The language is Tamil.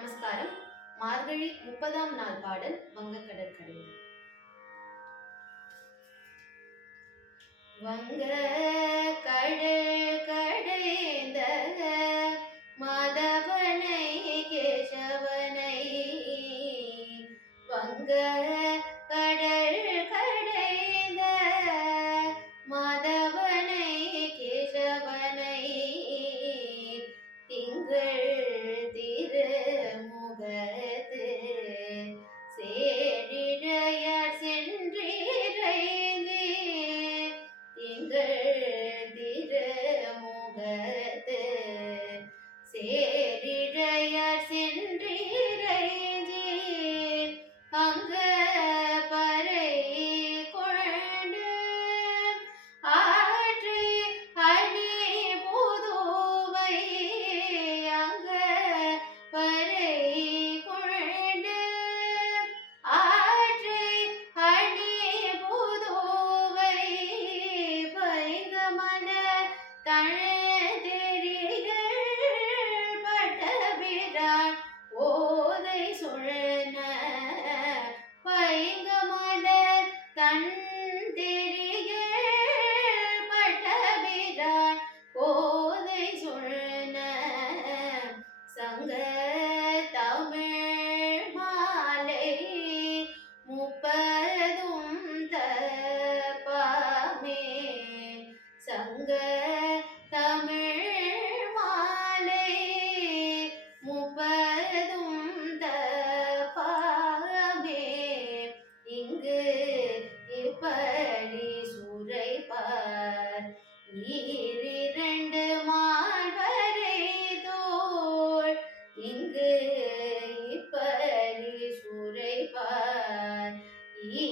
நமஸ்காரம். மார்கழி முப்பதாம் நாள் பாடல் வங்க கடற்கரை வங்க Eh, தங்க தமிழ் மாலை முப்பதும் தபாகமே இங்கு இப்படி சுரைப்பார். ஈரிரண்டு மால்வரை தோல் இங்கு இப்படி சுரைப்பார். ஈ